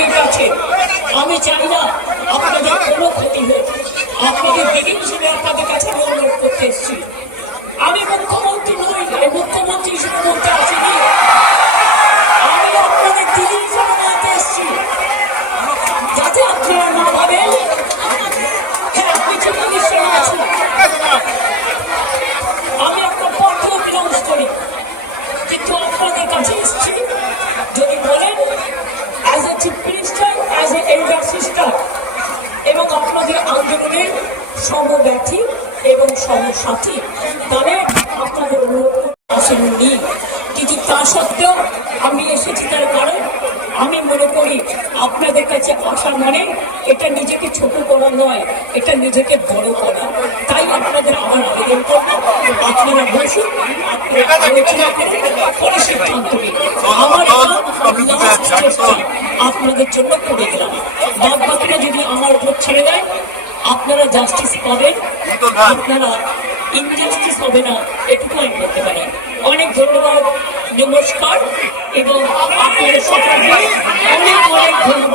Candidate আছে। আমি চাই না আপনাদের কোনো ক্ষতি হোক। আপনাদের দিদি হিসেবে আপনাদের কাছে আমি অনুরোধ করতে এসেছি। সিস্টার এবং আপনাদের আন্দোলনের সমব্যথী এবং সমসাথী তাহলে আপনাদের অনুরোধ আসেননি। কিন্তু তা সত্ত্বেও আমি এসেছি তার কারণ আমি মনে করি আপনাদের কাছে আসা মানে এটা নিজেকে ছোট করা নয় এটা নিজেকে বড় করা। তাই আপনাদের আমার আবেদন করব। আপনারা বসুন আপনারা আলোচনা করুন পরে সিদ্ধান্ত নিন। আমার আপনাদের জন্য করে দিলাম। বাদ বাকিটা যদি আমার উপর ছেড়ে দেয় আপনারা জাস্টিস পাবেন আপনারা ইনজাস্টিস হবে না এটুকু আমি বলতে পারি। অনেক ধন্যবাদ নমস্কার এবং আপনাদের সকলকে অনেক অনেক ধন্যবাদ।